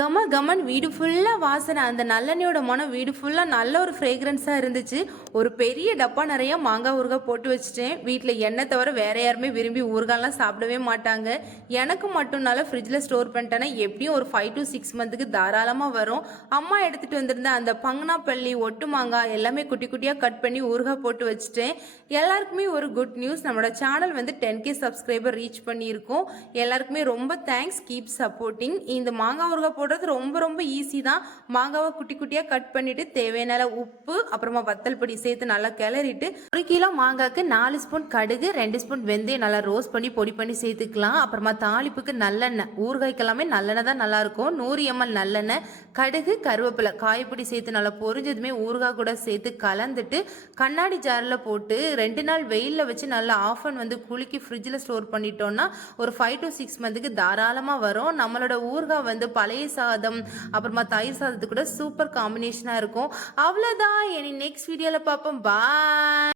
கம கமன் வீடு ஃபுல்லாக வாசனை. அந்த நல்லெண்ணெயோட மனம் வீடு ஃபுல்லாக நல்ல ஒரு ஃப்ரேக்ரன்ஸாக இருந்துச்சு. ஒரு பெரிய டப்பா நிறையா மாங்காய் ஊறுகாய் போட்டு வச்சுட்டேன். வீட்டில் எண்ணெய் தவிர வேறு யாருமே விரும்பி ஊறுகாய்லாம் சாப்பிடவே மாட்டாங்க. எனக்கு மட்டும்னால ஃப்ரிட்ஜில் ஸ்டோர் பண்ணிட்டேன்னா எப்படியும் ஒரு 5 to 6 மந்த்துக்கு தாராளமாக வரும். அம்மா எடுத்துகிட்டு வந்திருந்த அந்த பங்கனாப்பள்ளி ஒட்டு மாங்காய் எல்லாமே குட்டி குட்டியாக கட் பண்ணி ஊறுகாய் போட்டு வச்சுட்டேன். எல்லாருக்குமே ஒரு குட் நியூஸ், நம்மளோட சேனல் வந்து 10K சப்ஸ்கிரைபர் ரீச் பண்ணியிருக்கோம். எல்லாருக்குமே ரொம்ப தேங்க்ஸ், கீப் சப்போர்ட்டிங். இந்த மாங்காய் ஊறுகாய் போடுறது ரொம்ப ரொம்ப ஈஸி தான். மாங்காவை குட்டி குட்டியாக கட் பண்ணிவிட்டு தேவையான உப்பு அப்புறமா வத்தல் பொடி சேர்த்து நல்லா கிளறிட்டு 1 கிலோ மாங்காய்க்கு 4 ஸ்பூன் கடுகு 2 ஸ்பூன் வெந்தயம் நல்லா ரோஸ்ட் பண்ணி பொடி பண்ணி சேர்த்துக்கலாம். அப்புறமா தாளிப்புக்கு நல்லெண்ணெய், ஊறுகாய்க்கெல்லாமே நல்லெண்ணெய் தான் நல்லாயிருக்கும். 100 ml நல்லெண்ணெய், கடுகு, கருவேப்பிலை, காய்பொடி சேர்த்து நல்லா பொரிஞ்சதுமே ஊறுகாய் கூட சேர்த்து கலந்துட்டு கண்ணாடி ஜாரில் போட்டு 2 நாள் வெயிலில் வச்சு நல்லா ஆஃப் அண்ட் வந்து குலுக்கி ஃப்ரிட்ஜில் ஸ்டோர் பண்ணிட்டோன்னா ஒரு 5 to 6 மந்த்துக்கு தாராளமாக வரும். நம்மளோட ஊறுகாய் வந்து பழைய சாதம் அப்புறமா தயிர் சாதத்துக்கு கூட சூப்பர் காம்பினேஷனாக இருக்கும். அவ்வளோதான். இனி நெக்ஸ்ட் வீடியோவில் பார்ப்போம். பாய்.